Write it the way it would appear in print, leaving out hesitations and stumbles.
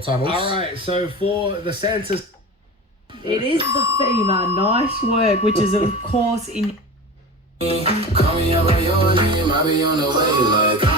Turntables. Alright, so for the Santa's... It is the FEMA. Nice work, which is of course in... Call me up by your name, I'll be on the way like...